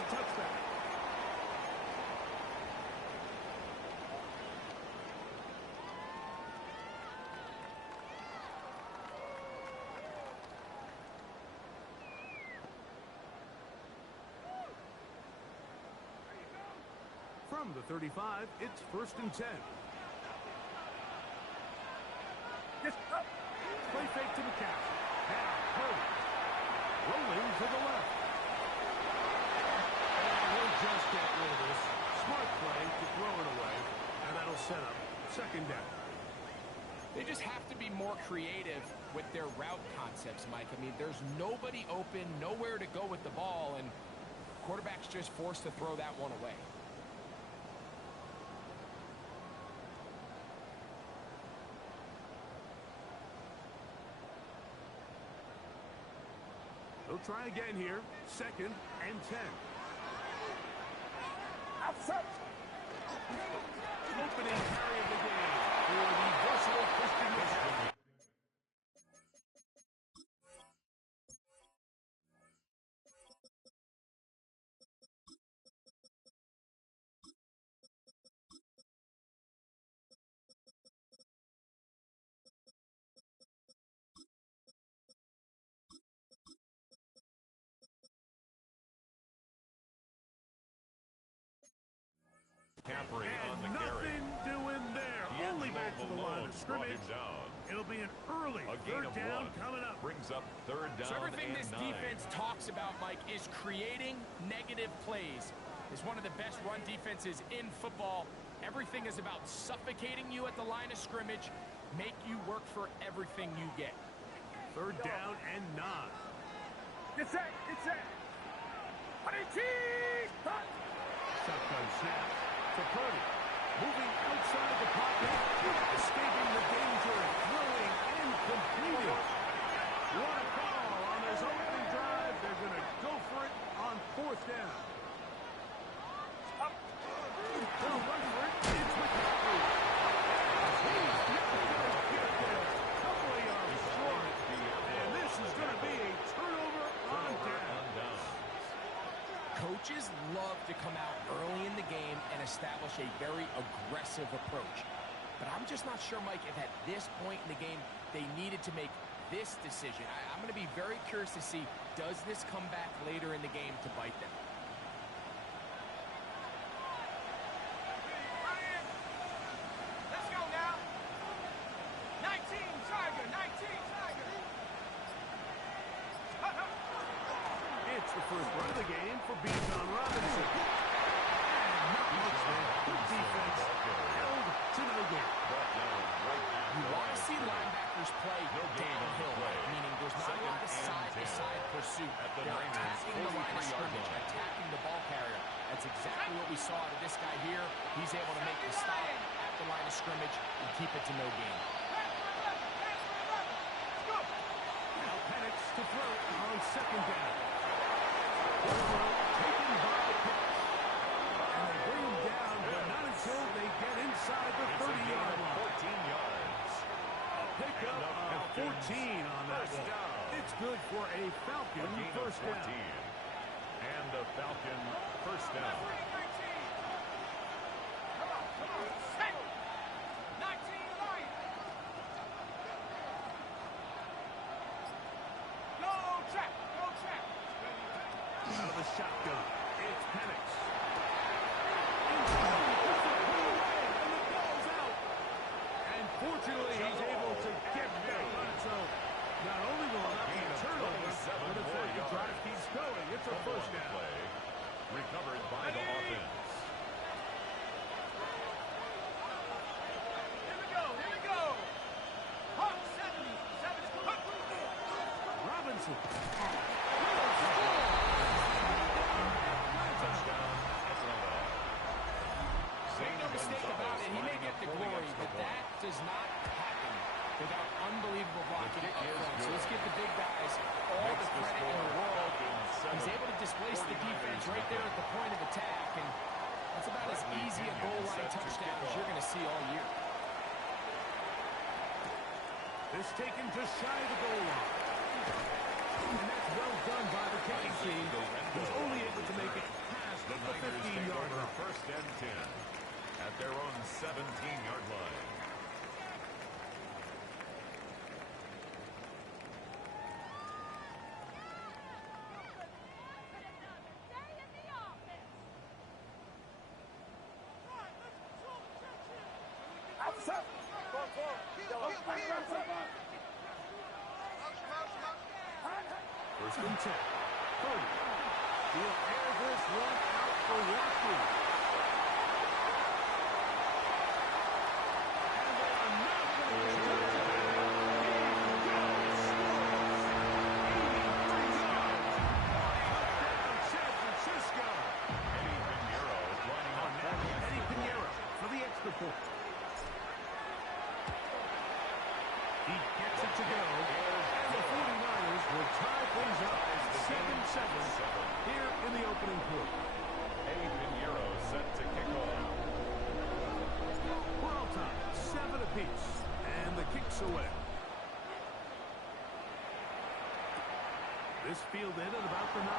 a touchback. From the 35, it's 1st and 10. Play fake to McCaffrey. Now, Purdy. Rolling to the left. And he'll just get rid of this. Smart play to throw it away. And that'll set up 2nd down. They just have to be more creative with their route concepts, Mike. I mean, there's nobody open, nowhere to go with the ball, and quarterback's just forced to throw that one away. They'll try again here. 2nd and 10. Outside. Opening carry of the game for the versatile Christian McCaffrey. On the nothing doing there. Only back to the line of scrimmage. It'll be an early 3rd down coming up. Brings up 3rd down. So everything and this 9. defense talks about, Mike, is creating negative plays. It's one of the best run defenses in football. Everything is about suffocating you at the line of scrimmage, make you work for everything you get. 3rd down and 9. It's set. Shotgun snap to Purdy. Moving outside the pocket, escaping the danger, throwing and completing. What a call on this opening drive. They're going to go for it on 4th down. They'll run for it. It's McCaffrey. He's never going to get there. Couple of yards short. And this is going to be a turnover on down. Coaches love to come out early in the game and establish a very aggressive approach. But I'm just not sure, Mike, if at this point in the game they needed to make this decision. I'm going to be very curious to see, does this come back later in the game to bite them? Let's go now. 19, Tiger, 19, Tiger. It's the first run of the game for Bijan Robinson. And not much there. Good defense. Held to no gain. You want to see linebackers play downhill, meaning there's not a lot of side-to-side pursuit. They're attacking the line of scrimmage, attacking the ball carrier. That's exactly what we saw out of this guy here. He's able to make the stop at the line of scrimmage and keep it to no gain. Now Penix to throw on 2nd down. Taken by Pitts. And they bring him down, but not until they get inside the 30-yard line. 14 yards. A pickup of 14 on that one. It's good for a Falcon 1st down. And a Falcon 1st down. 19, right. Go, track. Out of the shotgun, it's Penix. And fortunately, he's able to get back on it. So not only will it not be a turnover, but if the drive keeps going, it's a 1st down. Recovered by the offense. Here we go. Hawk 70. Robinson. Make no mistake about it, he may get the glory, but that does not happen without unbelievable blocking up front. So let's give the big guys all the credit in the world. He's able to displace the defense right there at the point of attack, and that's about as easy a goal line touchdown as you're going to see all year. This taken just shy of the goal line. And that's well done by the kicking team, who's only able to make it first and 10 at their own 17-yard line. First and 10. Cody. He'll air this one out for Walker. And they are not going to return it. San Francisco. Eddie Pinheiro lining on that. Eddie Pinheiro for the extra point. He gets it to go. And the 49ers will tie things up at 7-7 here in the opening quarter. Eddie Pinheiro set to kick off. We're all tied, 7 apiece, and the kick's away. This fielded at about the 9.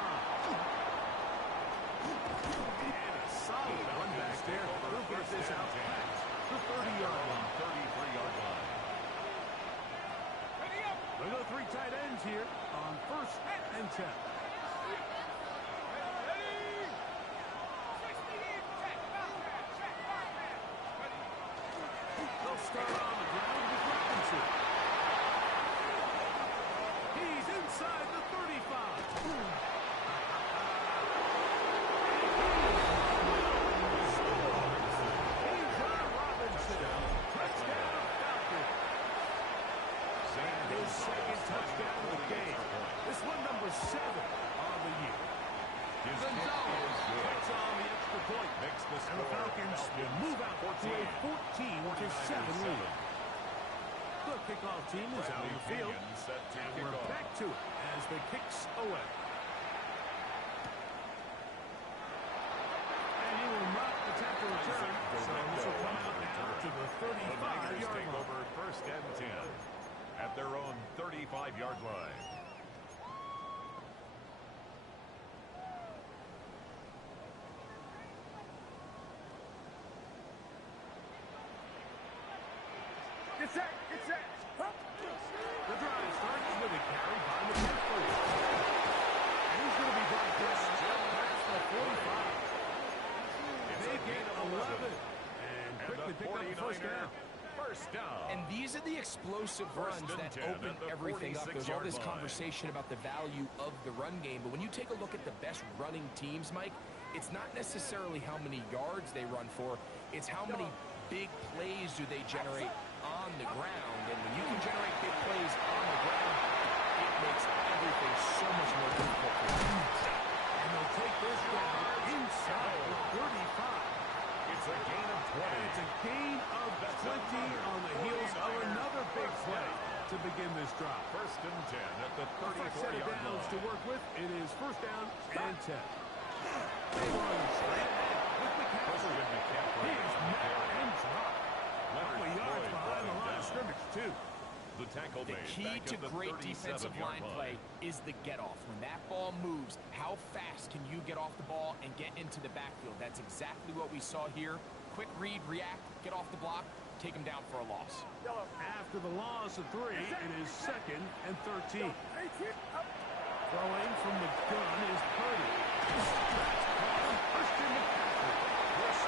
And a solid run back there. We'll get this out past the 30-yard line. 33-yard line. We go 3 tight ends here on first and 10. They'll start on the ground with Robinson. He's inside the 35. Touchdown, Falcons. His second touchdown of the game. This one number 7 on the year. Gonzalez gets on the extra point. And the Falcons will move out to a 14-7 lead. The kickoff team is out on the field. And we're back to it as the kick's away. And he will not attempt to return. So this will come out now to the 35-yard line. Over first and 10 at their own 35-yard line. Get set, get set. The drive starts with a carry by McCaffrey. And he's going to be brought down past the 45. They get 11 and quickly pick up the first down. First down. And these are the explosive runs that open everything up. There's all this conversation about the value of the run game, but when you take a look at the best running teams, Mike, it's not necessarily how many yards they run for, it's how many big plays do they generate on the ground. And when you can generate big plays on the ground, it makes everything so much more difficult for them. And they'll take this down inside the 35. It's a gain of 20. It's a gain of 20 on the heels of another big play to begin this drive. First and 10 at the First set of 34-yard downs to line. work with. It is first down and 10. They run straight ahead with McCaffrey. He is met and dropped. Couple yards behind the line of scrimmage, too. The tackle The made key back to at the great defensive 37-yard line play is the get-off. When that ball moves, how fast can you get off the ball and get into the backfield? That's exactly what we saw here. Quick read, react, get off the block, take him down for a loss. After the loss of 3, it is second and 13. Throwing from the gun is Purdy. Christian McCaffrey.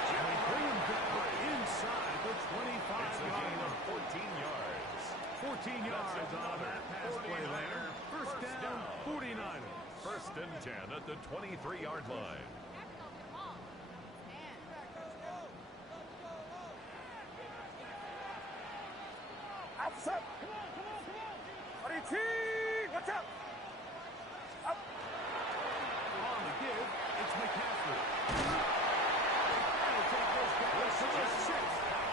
And they bring him down inside the 25-yard line. 14 yards. 14 yards on that pass play there. First down, 49ers. First and 10 at the 23-yard line. Outside. What's up? Up. On the give, it's McCaffrey. That'll take this down to the 6.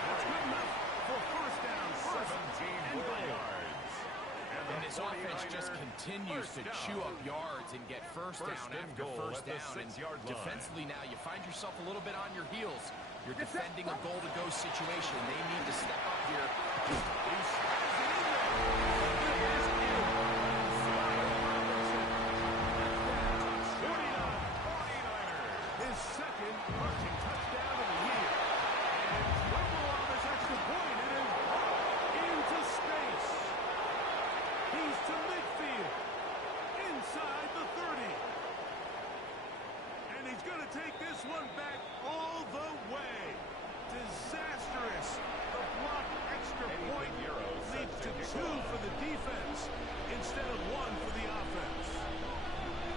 That's good enough for first down, 17 yards. And this offense just continues to chew up yards and get first down after first down. And defensively now, you find yourself a little bit on your heels. You're defending a goal-to-go situation. They need to step up here. His his second rushing touchdown of the year. And trouble on this extra point. It is into space. He's to midfield. Inside the 30. And he's going to take this one back all the way. Disastrous. The block extra point leads to 2 for the defense instead of 1 for the offense.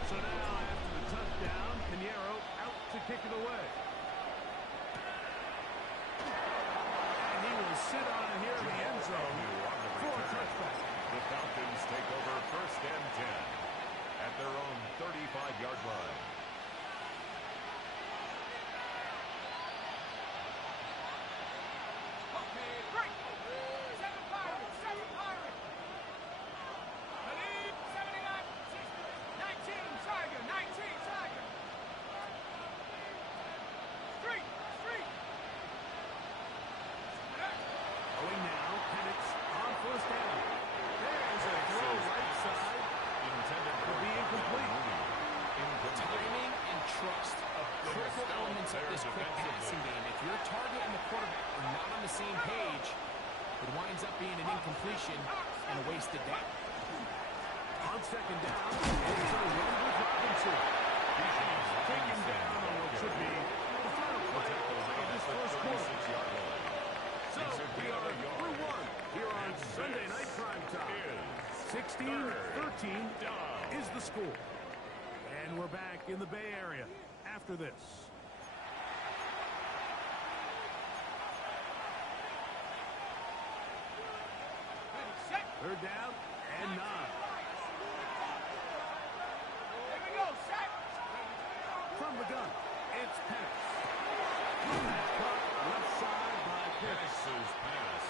So now after the touchdown, Pinheiro out to kick it away. And he will sit on it here in the end zone for a touchback. The Falcons take over 1st and 10 at their own 35-yard line. Okay, break. 7 Pirates, 7 Pirates. 79, 19 Tiger, 19 Tiger. Street, street. Going now, Penix on 1st down. There's a throw right side. Intended to be incomplete. Timing and trust are critical elements of this quick passing game. If your target and the quarterback are not on the same page, it winds up being an incompletion and a wasted down. On 2nd down, it's a run with Robinson. He's taken down on what should be the final play of this first quarter. So we are through 1 here on Sunday Night Primetime. 16-13 is the score. And we're back in the Bay Area after this. Set. 3rd down and 9. Here we go, set. From the gun, it's Penix. Caught left side by Penix. Penix's pass.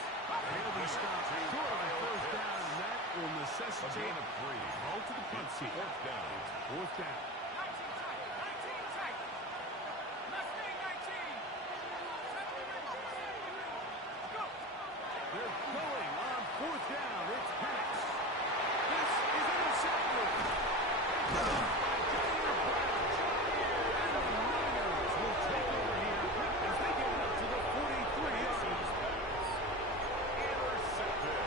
He'll be stopped short of the 1st down, and that will A necessitate gain of 3. ball to the punt seat. 4th down. 4th down. 19 Tiger, 19 Tiger. Mustang 19. Go. They're going on 4th down. It's Penix. This is intercepted. And the Niners will take over here as they get up to the 43-yard line. Intercepted.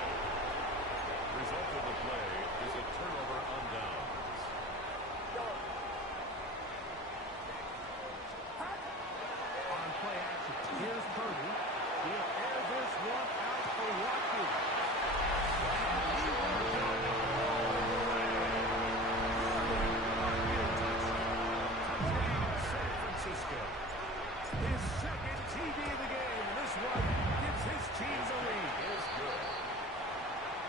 Result of the play is a turnover on downs. On play action, here's Purdy. He'll air this one out for Watkins. He will go all the way. Touchdown, San Francisco. His 2nd TD of the game. This one gives his team the lead. Is good.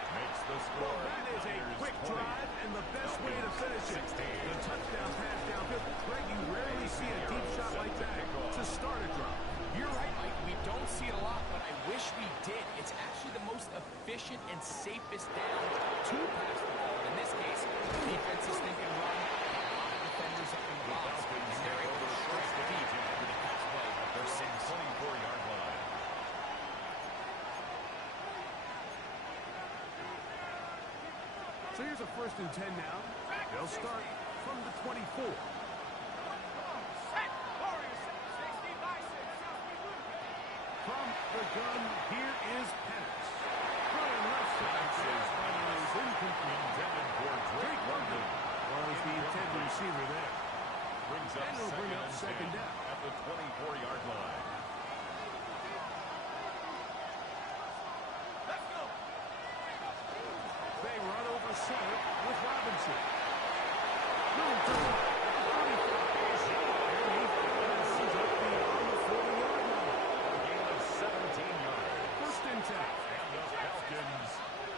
Makes the score. Well, that is a quick 20. drive and the best way to finish it. 16. The touchdown pass downfield. Greg, you rarely see a deep shot like that to start a drive. You're right, Mike. We don't see it a lot, but I wish we did. It's actually the most efficient and safest down to pass the ball. In this case, the defense is thinking run, a lot of defenders up in the box, and they're able to strike deep with a pass play. Their 24-yard line. So here's a 1st and 10 now. They'll start from the 24. Set. Warriors, 60 by 6. Southby Blue. From the gun, here is Penix. Throwing left side. Is incomplete. Intended for Drake London was the intended receiver there. Brings up And it'll bring up 2nd second down. at the 24-yard line. Let's go. They run over center with Robinson. Room to the 35. And he finishes up beyond the 40-yard line. A gain of 17 yards. 1st and 10. And the Falcons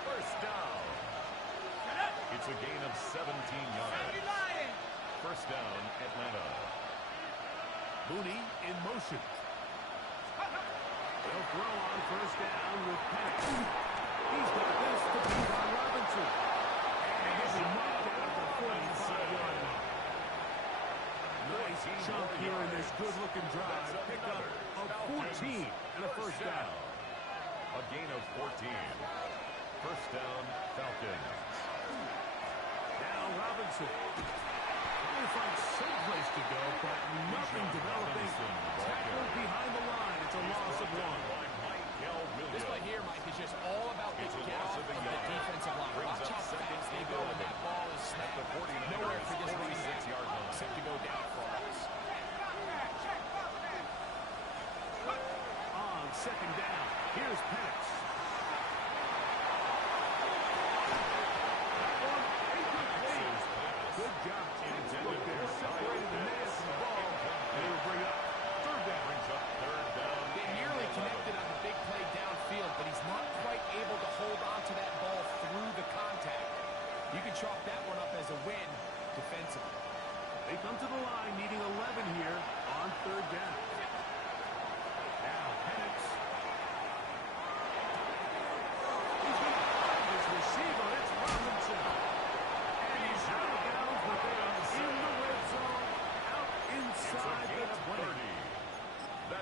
1st down. It's a gain of 17 yards. Lion. 1st down, Atlanta. Mooney in motion. They'll throw on 1st down with Penix. He's got this to beat on Robinson. And he'll be knocked down at the 45-yard line. Nice chunk here in this good-looking drive. Pick up of 14 and a 1st down. A gain of 14. 1st down, Falcons. Now Robinson. Trying to find someplace to go, but nothing to second down. Here's Penix. Good job. Look there. Separated the man from the ball. They will bring up third down. They nearly connected on the big play downfield, but he's not quite able to hold on to that ball through the contact. You can chalk that one up as a win defensively. They come to the line needing 11 here on third down. Now Penix. He's going to find his receiver. It's Robinson. And he's out of bounds, but they are in the red zone, out inside the 20.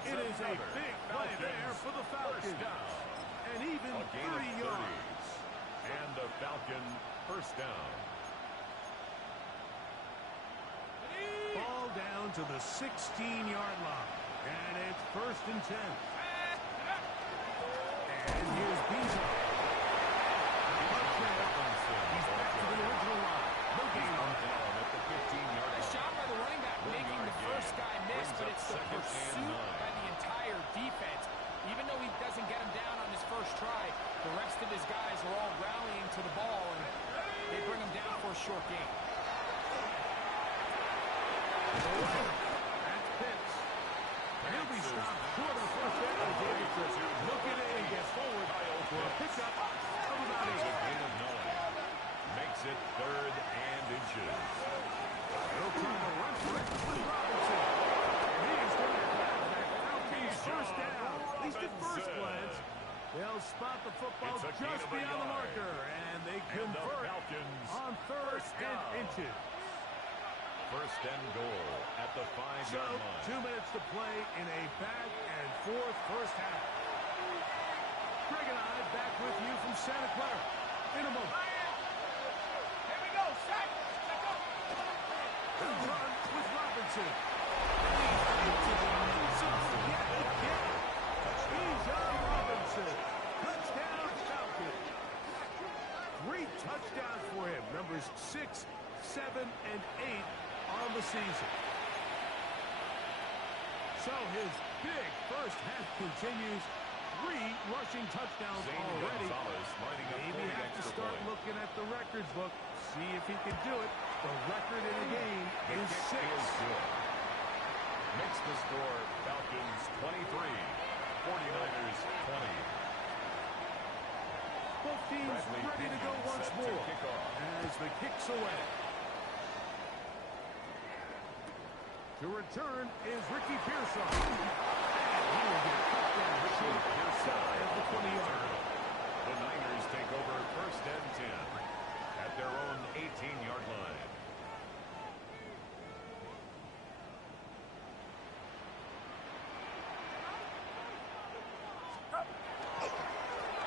It is a big play there for the Falcons. And even 30 yards. And the Falcon first down. Ball down to the 16-yard line. And it's 1st and 10. And here's Beasley. He's back to the original line. No gain on at the 15-yard line. A shot by the running back, making the first guy miss, but it's the pursuit by the entire defense. Even though he doesn't get him down on his first try, the rest of his guys are all rallying to the ball, and they bring him down for a short gain. That's Pitts. He'll be stopped short of first down. He's able to look it in and get forward for a pickup of about 8. Makes it 3rd and inches. They'll try to run for it with Robinson. And he is going to have that Falcons first down. At least at first glance. They'll spot the football just beyond the marker. And they convert on 3rd and inches. 1st and goal at the 5-yard line. 2 minutes to play in a back-and-forth first half. Greg and I back with you from Santa Clara in a moment. Here we go, set. Let's go. The run with Robinson. Bijan Robinson. Touchdown Falcons. 3 touchdowns for him. Numbers 6, 7, and 8 on the season. So his big first half continues. 3 rushing touchdowns already. Maybe have to start looking at the records book. See if he can do it. The record in the game is 6. Makes the score Falcons 23, 49ers 20. Both teams ready to go once more as the kick's away. To return is Ricky Pearson. And he will get cut down short outside of the 20-yard. The Niners take over 1st and 10 at their own 18-yard line.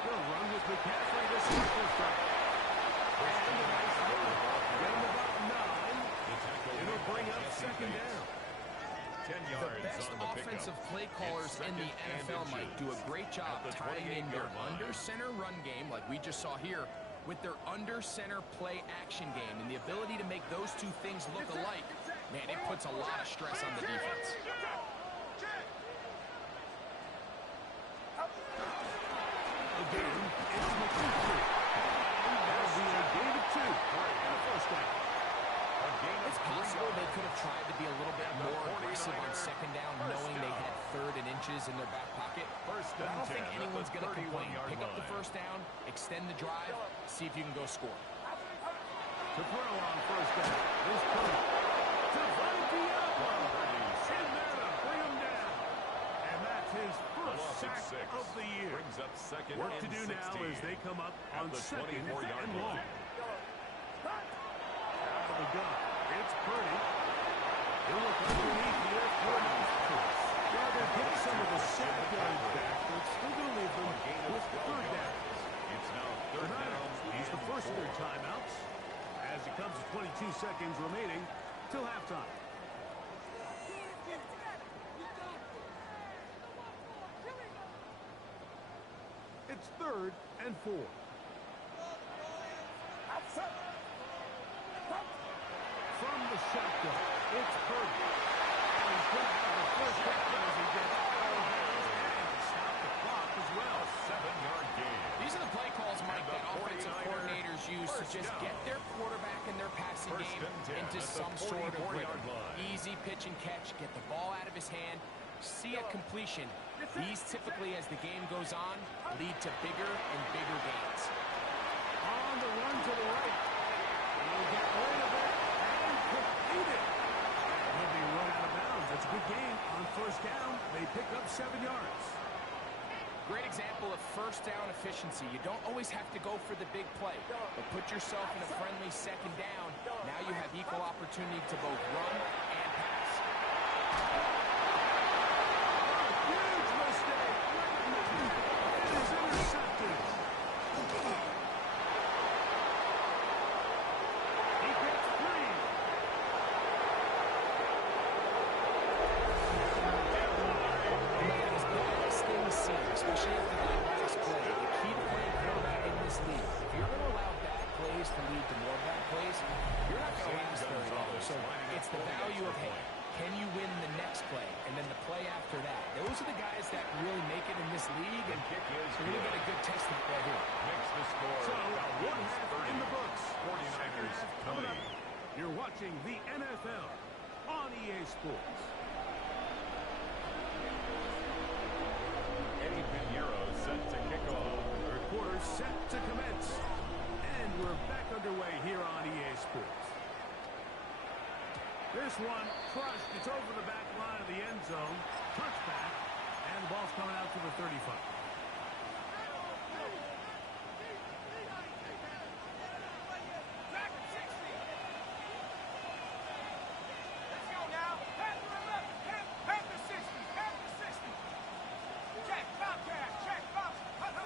They'll run with McCaffrey. This is the first down. And a nice move. Get him about 9. It'll bring up 2nd down. 10 yards The best on the offensive pickup. play callers in the NFL, Mike, do a great job tying in their under-center run game, like we just saw here, with their under-center play action game. And the ability to make those 2 things look alike, man, it puts a lot of stress on the defense. Again, it's McCaffrey. And that'll be a gain of 2 and a first down. It's possible they could have tried to be a little bit more aggressive on 2nd down, knowing they had 3rd and inches in their back pocket. But I don't think anyone's going to complain. Pick up the first down, extend the drive, see if you can go score. To throw on first down. This Purdy. To Diablo. In there to bring him down. And that's his first sack of the year. Brings up 2nd Work to and do 16 now as they come up on at the 2nd 24-yard and long. line. Out of the gun. It's Purdy. He'll look underneath here for an offense. Yeah, they're getting some of the sack yards back, but it's still going to leave them with 3rd down. It's now 3rd down. Use the first of their timeouts as it comes to 22 seconds remaining till halftime. It's 3rd and 4. From the shotgun, it's Purdy. And he's going to have the first down as he gets out of bounds and stop the clock. just get their quarterback and their passing game into some sort of rhythm. Easy pitch and catch, get the ball out of his hand, see a completion. These typically, as the game goes on, lead to bigger and bigger gains. On the run to the right. He'll get rid of it and complete it. He'll be run out of bounds. That's a good game. On first down, they pick up 7 yards. Great example of first down efficiency. You don't always have to go for the big play, but put yourself in a friendly second down. Now you have equal opportunity to both run and pass. Huge mistake. It is intercepted. He gets free. As bad as things seem, especially after that last play, the key to playing quarterback in this league, if you're going to allow bad plays to lead to more bad plays, you're not going to last very long. So it's the value of, hey, can you win the next play? And then the play after that. Those are the guys that really make it in this league, and so we'll get a good testament right here. Makes the score. So, one half in the books. 49ers Coming 20. up, you're watching the NFL on EA Sports. Eddie Pinheiro set to kick off. Third quarter set to commence. And we're back underway here on EA Sports. This one crushed. It's over the back line of the end zone. Touchback. And the ball's coming out to the 35.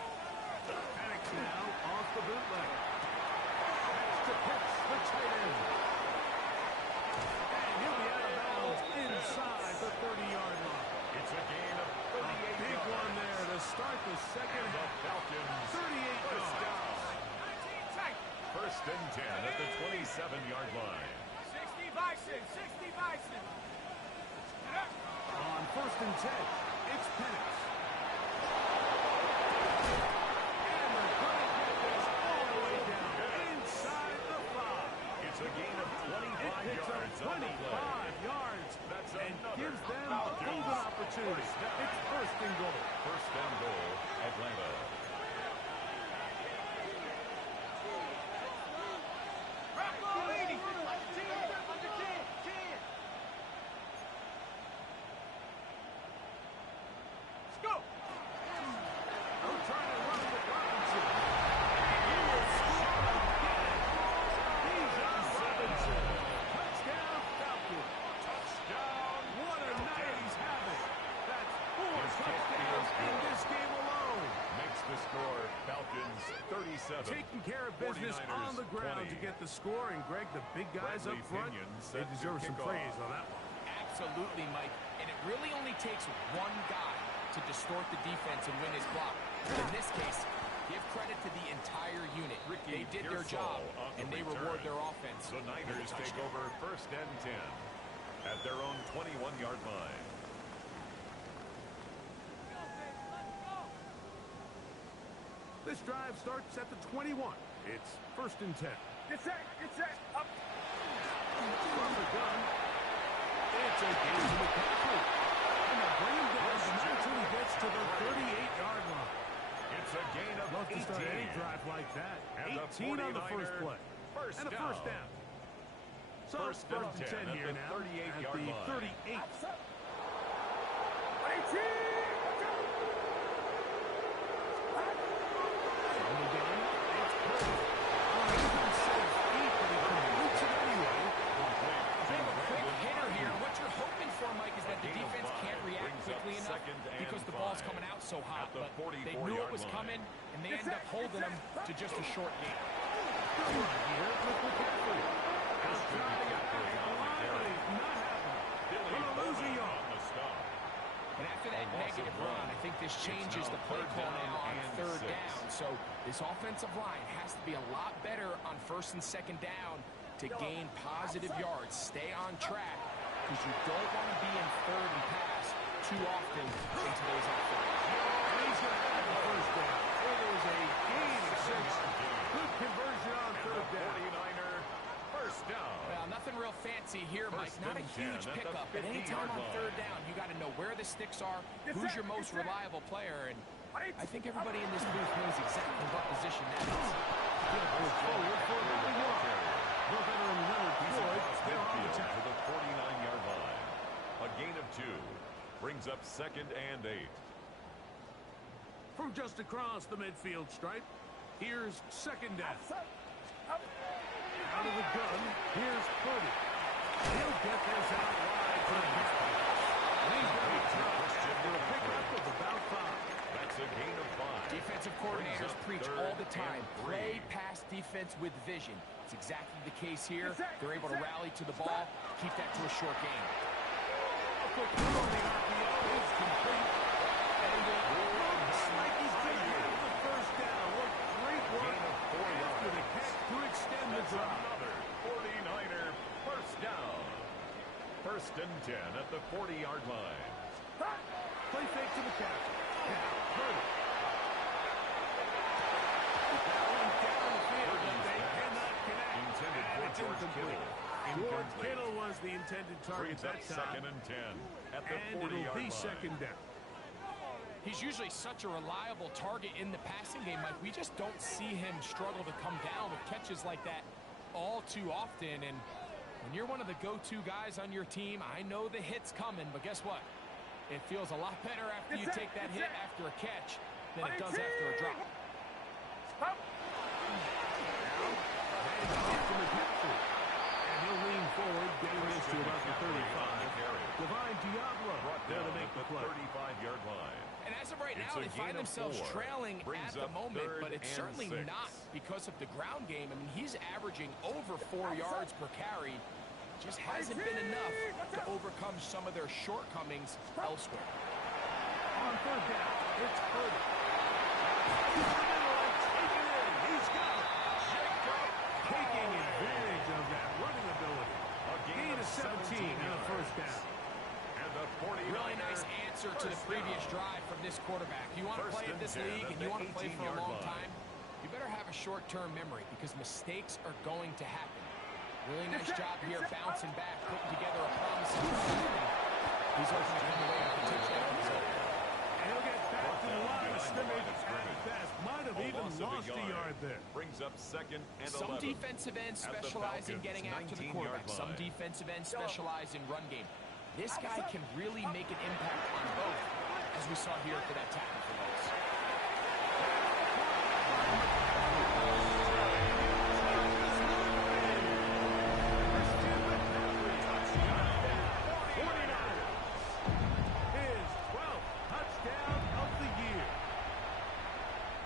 Panics now off the bootleg. Pass to Pitts, the tight end. And he'll be out of bounds inside the 30-yard line. It's a gain of A 38 big yards. one there to start the second The half. Falcons 38 first yards. down. First and 10 at the 27-yard line. 60 Bison, 60 Bison. On first and 10, it's Penix. And they're going to get this all the way down inside the 5. It's a gain of 25 It picks up yards on the 25 play. yards That's and another gives them a Falcons golden opportunity. first down. It's first and goal. First down goal, Atlanta. Rocco leading. Under 10. Let's go. They'll try to run with Robinson. And he will score again. He's on Robinson. Touchdown, Falcons. Touchdown. What a night he's having. That's 4 His kick touchdowns is in good. this game alone. Makes the score Falcons 37. Taking care of business 49ers on the ground 20. to get the score. And, Greg, the big guys Bradley up front, Pinion they set to deserve some kick praise off. on that one. Absolutely, Mike. And it really only takes one guy to distort the defense and win his block. In this case, give credit to the entire unit. Ricky They did their Pearsall job, on the and they return. reward their offense. The Niners take over first and 10 at their own 21-yard line. This drive starts at the 21. It's first and 10. Get set. Up. From the gun, it's a gain to McCaffrey. And they'll bring him down not until he gets to the 38-yard line. It's a gain of Love to 18. start any drive like that. And the 18 on the first 49er play. first And a first down. So First and 10 here at the now 38-yard at the line. 38. On the gun, it's Purdy. He's been so deep, but he completes it anyway. They have a quick hitter here. What you're hoping for, Mike, is that the Gain of defense 5 can't react brings up quickly enough second and because the ball's 5 coming out so hot. at the But they knew 44-yard it was line. coming, and they end up holding them to just a short game. Good run here with McCaffrey. He's trying to get back on the line, but he's not happening. Billy Gonna lose a Bowman yard. on the stop. And after that A loss of negative one. run, I think this changes now the play third call down now on and third 6. down. So this offensive line has to be a lot better on first and second down to gain positive yards. Stay on track because you don't want to be in third and pass too often in today's offense. And he's going to have the first down. It is a gain of 6. Good conversion on third down. 49er first down. Well, nothing real fancy here, Mike. First Not a and 10 huge at the pickup, but 50-yard anytime on line. third down, you got to know where the sticks are, who's your most reliable player, and I think everybody in this booth knows exactly what position that is. Good push forward for another yard. No veteran Leonard Floyd, they're on the Midfield tack. to the 49-yard line. A gain of 2 brings up 2nd and 8. From just across the midfield stripe, here's second down. Out of the gun, here's Purdy. He'll get this out wide for the catch. He's going to be dropped after a pickup of about 5. That's a gain of 5. Defensive coordinators preach all the time, play pass defense with vision. It's exactly the case here. They're able to rally to the ball, keep that to a short game. A quick throw on the RPO is complete. And it looks like he's going to have the first down. What great work after the catch to extend the drive. Another 49er first down. First and 10 at the 40-yard line. Play fake to the captain. Now, Purdy. That one down the field, but they cannot connect. Intended for And it's George incomplete. Kittle. George Incomplete. Kittle was the intended target Brings up that time. 2nd and 10 at the And 40-yard it'll be line. second down. He's usually such a reliable target in the passing game, Mike. We just don't see him struggle to come down with catches like that all too often. And when you're one of the go-to guys on your team, I know the hit's coming, but guess what? It feels a lot better after you take that hit after a catch than it does after a drop. And he'll lean forward, getting this to about the 35. Divine Diablo there to make the play. 35-yard line. And as of right It's now, a they find gain of themselves 4. trailing Brings at the up moment, 3rd but it's and certainly 6. not because of the ground game. I mean, he's averaging over 4 yards per carry. Just hasn't been enough to overcome some of their shortcomings elsewhere. On third down, it's Purdy. He's taking it in. He's got it. Taking advantage of that running ability. A Gain of 17 and a first down. And the 49er Really nice answer to the first previous down. drive from this quarterback. You want to First play in and this 10 league at and the you want to play for a 18-yard long line. time, you better have a short-term memory because mistakes are going to happen. Really nice job here bouncing back, putting together a promising season. He's open to come away with a touchdown result. And he'll get back to the line of scrimmage at best. Might have A even loss of lost a yard there. Brings up 2nd and 11. Some defensive ends At the specialize in Falcons' getting after the 19-yard quarterback. Some line. defensive ends specialize in run game. This guy can really make an impact on both, as we saw here for that tackle for loss. His 12th touchdown of the year.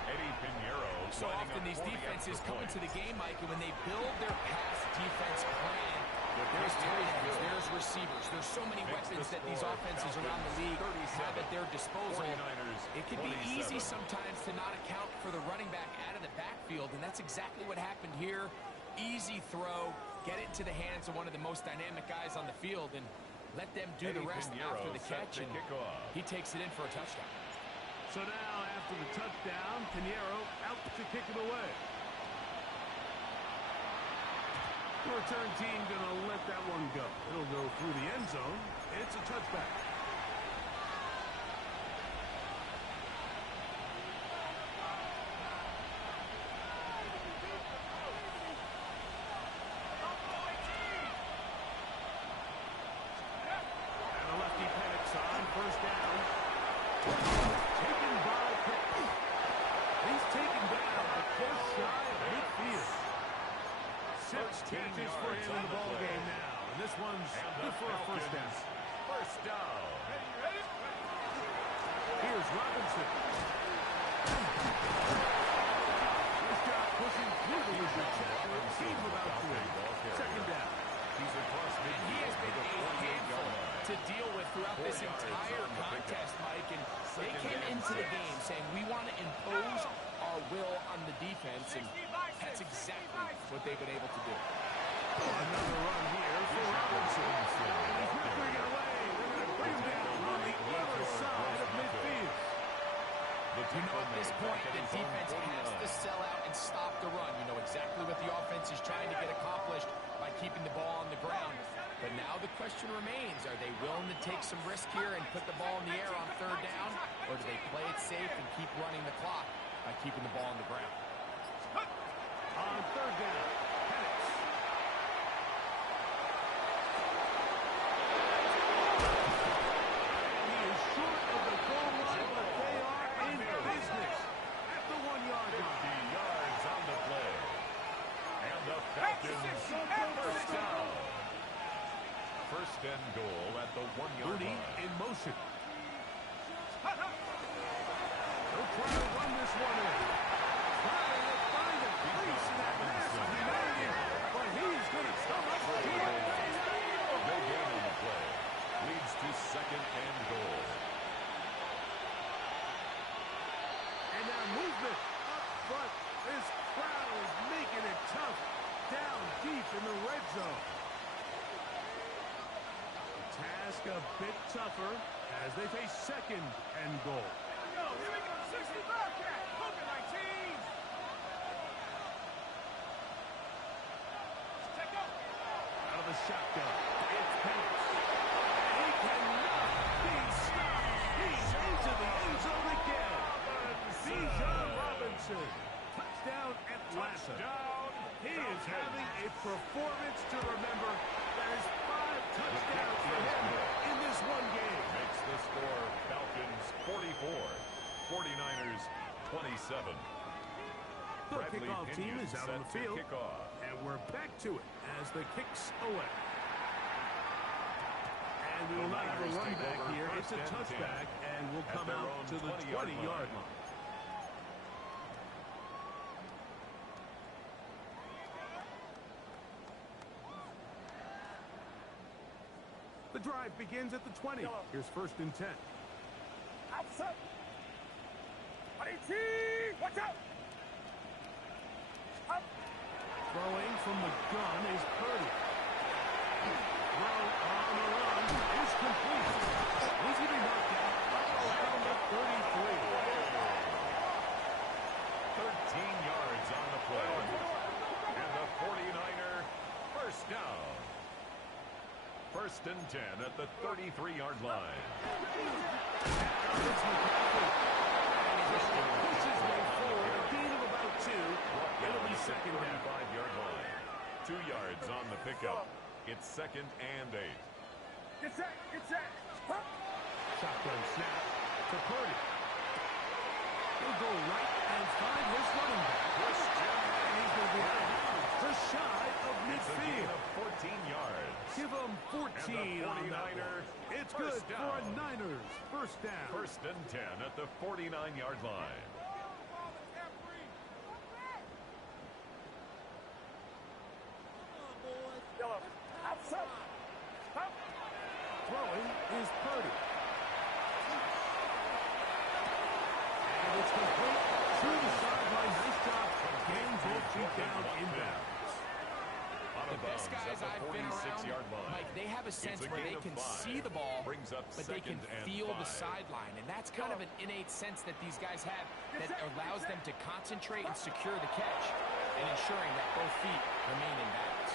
Eddie Pinheiro So lining often up these 40 defenses extra come points. into the game, Mike, and when they build their pass defense plan, there's tight ends, there's receivers. There's so many weapons that these offenses around the league have at their disposal. 49ers, It can be easy 27. sometimes to not account for the running back out of the backfield, and that's exactly what happened here. Easy throw, get it into the hands of one of the most dynamic guys on the field, and let them do the Eddie rest Pinheiro after the set catch, to and kick off. he takes it in for a touchdown. So now, after the touchdown, Pinheiro out to kick it away. The return team going to let that one go. It'll go through the end zone. It's a touchback. And a lefty panics on first down. Taken by Pitt. He's taken down, but just shy of midfield. 6 catches for him in the ball game now. And this one's good for a first down. First down. Here's Robinson. Nice job pushing through the Wizard tackle. Seems about three. Second down. He's across And he has been a handful to deal with throughout this entire contest, Mike. And they came into the game saying, we want to impose our will on the defense, and that's exactly what they've been able to do. Another run here for Robinson. He's ripping it away. They're going to bring him down on the other side of midfield. You know, at this point, the defense has to sell out and stop the run. You know exactly what the offense is trying to get accomplished by keeping the ball on the ground. But now the question remains, are they willing to take some risk here and put the ball in the air on third down? Or do they play it safe and keep running the clock by keeping the ball on the ground? On third down, Penix. He is short of the goal line, but they are in business at the 1-yard line. 50 yards on the play. And the Falcons first down. First and goal at the 1-yard Mooney line. in motion. They'll try to run this one in. Trying to find a crease in that massive humanity, but he's going to come up with it. No gain on the play. Leads to second and goal. And now movement up front. This crowd is making it tough down deep in the red zone. The task a bit tougher as they face second and goal. Here we go, 60 Bobcat. Poker 19. Check out. Out of the shotgun. It's Penix. He cannot be stopped. He's into the end zone again. Bijan Robinson. Touchdown Atlanta. He is having a performance to remember. That is 5 touchdowns for him in this one game. Makes the score Falcons 44, 49ers 27. The Bradley kickoff team Pinion is out set on the to field. kick off. And we're back to it as the kicks away. And we will not have a run back here. It's a touchback, and we'll come out to the 20-yard line. The drive begins at the 20. Here's first and 10. Outside. 18. Watch out. Up. Throwing from the gun is Purdy. Throw on the run is complete. He's going to be knocked out around the 33. 13 yards on the play. And the 49er first down. First and 10 at the 33-yard line. It's McCaffrey. And he pushes his way forward. A gain of about 2. It'll be second down. 35-yard line. 2 yards on the pickup. It's second and 8. Get set. Get set. Up. Shotgun snap to Purdy. He'll go right and find his running back. And he's going to be out of bounds just shy of It's a gain midfield. of 14 yards. Give him 14 And the on that 49er one. It's first good for a down. Niners first down. First and 10 at the 49-yard line. Yellow. Outside. Up. Throwing is Purdy. And it's complete to the sideline. Nice job. Getting both feet down inbounds. Out The of best bounds guys at I've the been around, 46-yard line. Mike, they have a sense It's a where gain they of can 5. see the ball, Brings up but they can second and feel the 5. sideline. And that's kind of an innate sense that these guys have that allows them to concentrate and secure the catch and ensuring that both feet remain in bounds.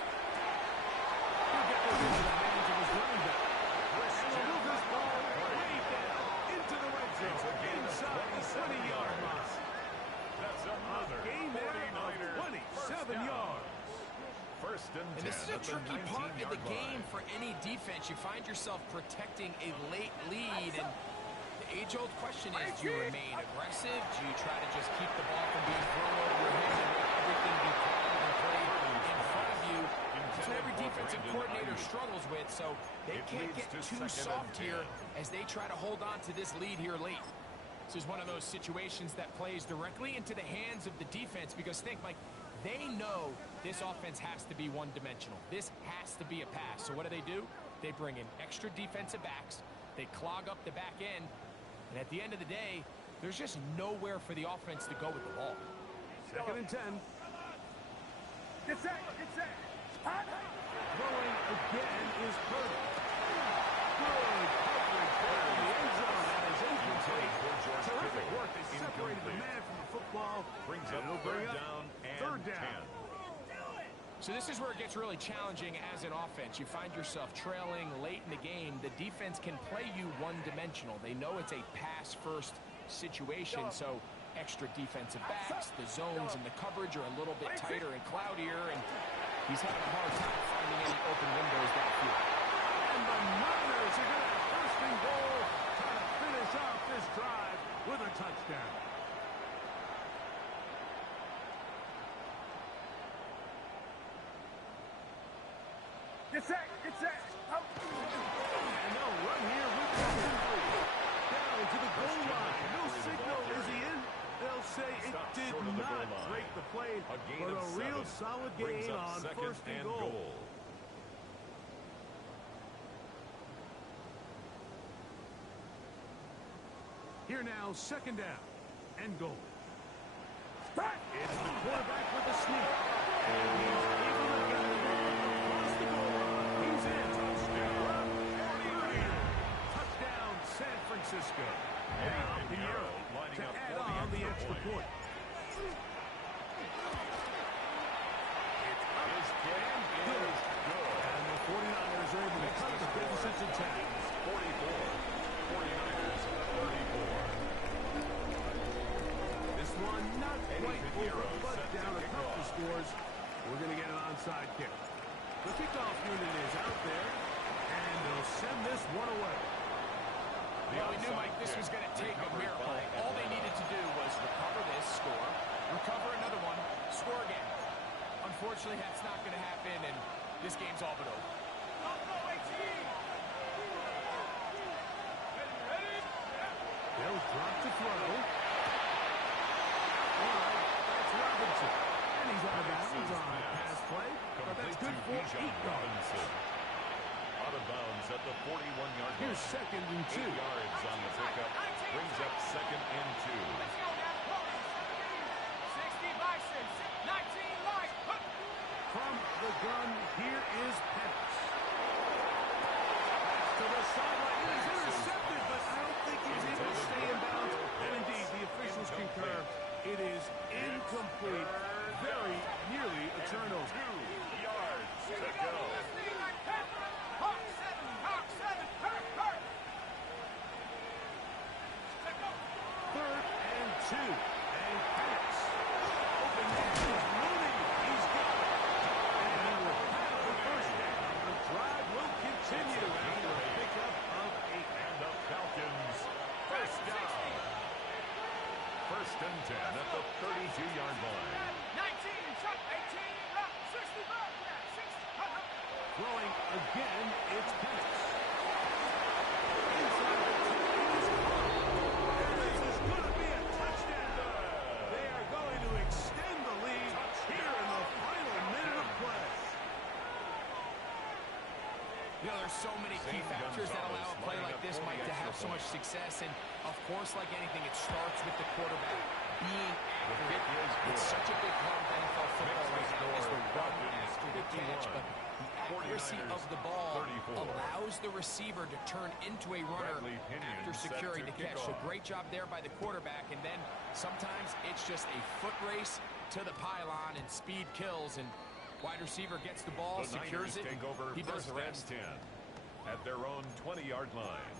He'll get this into the hands of his running back. And he'll move this ball way down into the red zone. It's a gain of Inside the 20-yard line. That's another Gain there 49er of 27 yards. First and 10 And this is a at the tricky part of the 19-yard game line. for any defense. You find yourself protecting a late lead, and the age-old question is, do you remain aggressive? Do you try to just keep the ball from being thrown over your head and let everything be called and played in front of you? That's what every defensive coordinator struggles with, so they can't get too soft here as they try to hold on to this lead here late. This is one of those situations that plays directly into the hands of the defense because think, Mike, they know this offense has to be one-dimensional. This has to be a pass. So what do? They bring in extra defensive backs. They clog up the back end. And at the end of the day, there's just nowhere for the offense to go with the ball. Second and 10. Get set. Get set. Hot. Throwing again is Purdy. Good coverage there in the end zone. That is incomplete. Terrific work. They separated the man from the football. Brings And up it'll So this is where it gets really challenging as an offense. You find yourself trailing late in the game. The defense can play you one-dimensional. They know it's a pass-first situation, so extra defensive backs, the zones and the coverage are a little bit tighter and cloudier, and he's having a hard time finding any open windows downfield. And the Niners are going to have first and goal, trying to finish off this drive with a touchdown. Get set, get set. And they'll run here with the complete. Down to the goal line. No signal. Is he in? They'll say it did not break the play, but a real solid gain on first and goal. Here now, second down and goal. It's the quarterback with the sneak. And he's able to get the ball across the goal line. He's in. Touchdown. Touchdown, San Francisco. Now Piero to add on the extra point. It's up and good. And the 49ers are able to cut the business into 10. 44. 49ers 34. This one not quite over, but down a couple of scores. We're going to get an onside kick. The kickoff unit is out there, and they'll send this one away. Well, we knew, Mike, this was going to take a miracle. All they needed to do was recover this, score, recover another one, score again. Unfortunately, that's not going to happen, and this game's all but over. They'll drop to throw. All right, that's Robinson. And he's out of bounds on a pass play, but that's good for 8 yards. Out of bounds at the 41-yard line. Here's second and 2. 8 yards on the pickup. Brings up second and 2. Let's go now. 60 by 6. 19 by. From the gun, here is Penix. Pass to the sideline. It is intercepted, but I don't think he's able to stay in bounds. And indeed, the officials concur. It is incomplete. Very nearly a turnover. 2 yards to go. Hawk 7. Hurt. Third and 2. And Penix. Open man is looming. He's got it. And he will have the first down. The drive will continue after a pickup of 8. And the Falcons first down. First and 10 at the 32-yard line. 19, shot, 18, up, 65, 60. Throwing again, it's Penix. Inside the 10 is caught. And this is going to be a touchdown. They are going to extend the lead here in the final minute of play. You know, there's so many key factors that allow a play like this, Mike, to have so much success. And, of course, like anything, it starts with the quarterback being accurate. It's such a big part of NFL football right now is the run after the catch. But the accuracy of the ball allows the receiver to turn into a runner after securing the catch. So great job there by the quarterback. And then sometimes it's just a foot race to the pylon and speed kills. And wide receiver gets the ball, secures it, he does the rest. 10 at their own 20-yard line.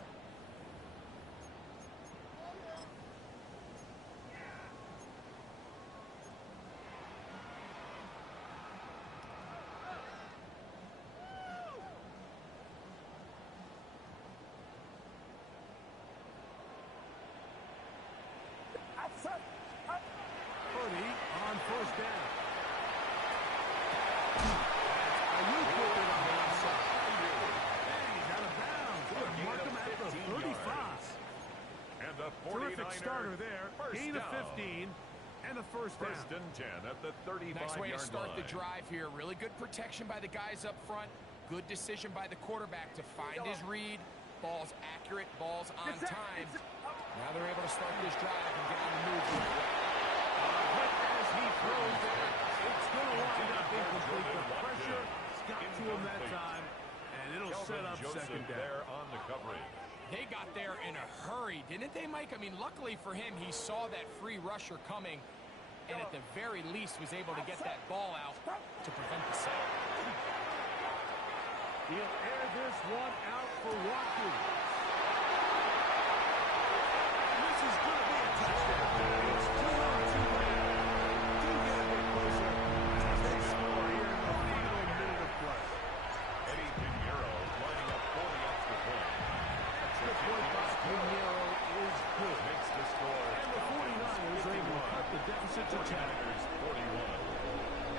Purdy on first down. A new quarterback on the outside. And he's out of bounds. They're going to mark him at the 35. And the 49er Terrific starter there. Gain of 15 and a first down. First and 10 at the 35-yard line. Nice way to start the drive here. Really good protection by the guys up front. Good decision by the quarterback to find his read. Ball's accurate, ball's on time. Now they're able to start this drive and get on the move. But as he throws there, it's going to wind up incomplete. The pressure got to him that time, and it'll set up second down. There on the coverage. They got there in a hurry, didn't they, Mike? I mean, luckily for him, he saw that free rusher coming. and at the very least was able to get that ball out to prevent the sack. He'll air this one out for Watkins. And this is going to be a touchdown. It's 2-2 now. Do get a bit closer as they score here in the final minute of play. Eddie Pinheiro lining up for the extra point. Extra point by Pinheiro is good. Makes the score. And the 49ers are able to cut the deficit to 10. 41.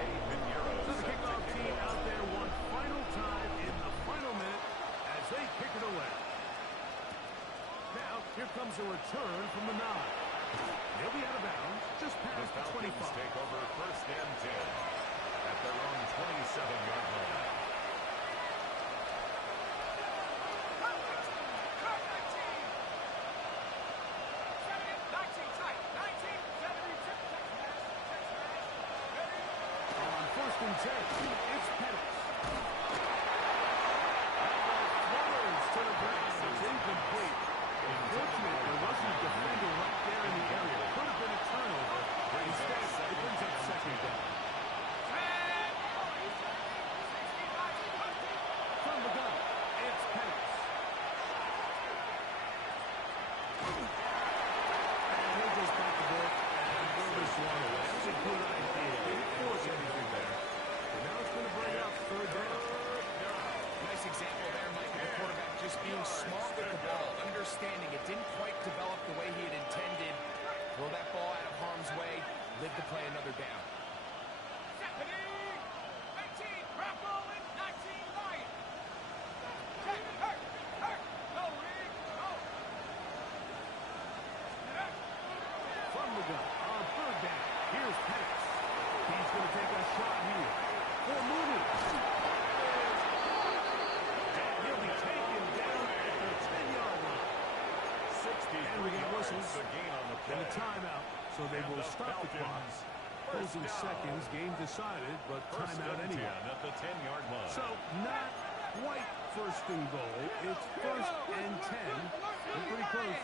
Eddie Pinheiro. So the kickoff team out there one final time in the final minute as they kick it away. Now, here comes a return from the 9. They'll be out of bounds just past the 25. Take over first and 10 at their own 27-yard line. On first and 10, it's Pettis. To the ground. It's incomplete. Unfortunately, there wasn't a defender right there in the area. It could have been a turnover. Instead, it brings up second down. From the gun, it's Pettis. And he'll just bite the bullet and throw this one away. That's a good idea. They didn't force anything there. And now it's going to bring up third down. Nice example there, Mike, of the quarterback just being smart with the ball, understanding it didn't quite develop the way he had intended. Throw that ball out of harm's way, live to play another down. From the gun, on third down, here's Pettis. He's going to take a shot here for Mooney. And he'll be taken down at the 10-yard line. 63 And we get whistles yards, the gain on the play. and a timeout, so they And will the stop the clock. Falcons, Closing first down. seconds, game decided, but First timeout and 10 anyway. at the 10-yard line. So not quite first and goal. It's first and 10. They're pretty close.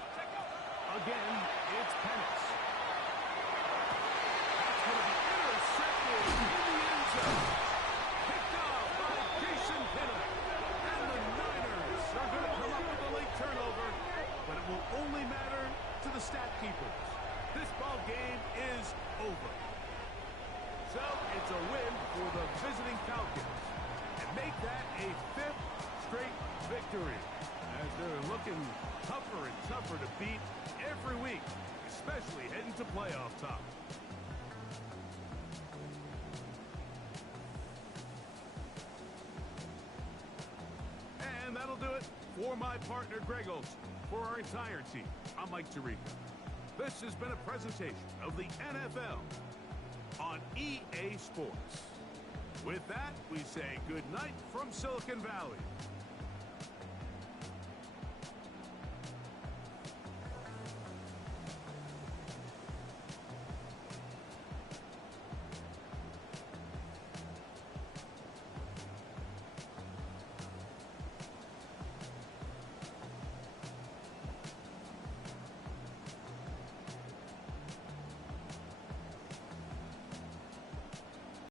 Again, it's Penix. That's going to be intercepted in the end zone. Picked off by Jason Pinnock. And the Niners are going to come up with a late turnover, but it will only matter to the stat keepers. This ball game is over. So it's a win for the visiting Falcons. And make that a 5th straight victory. As they're looking tougher and tougher to beat every week, especially heading to playoff time. And that'll do it for my partner, Greg Olson. For our entire team, I'm Mike Tirico. This has been a presentation of the NFL on EA Sports. With that, we say good night from Silicon Valley.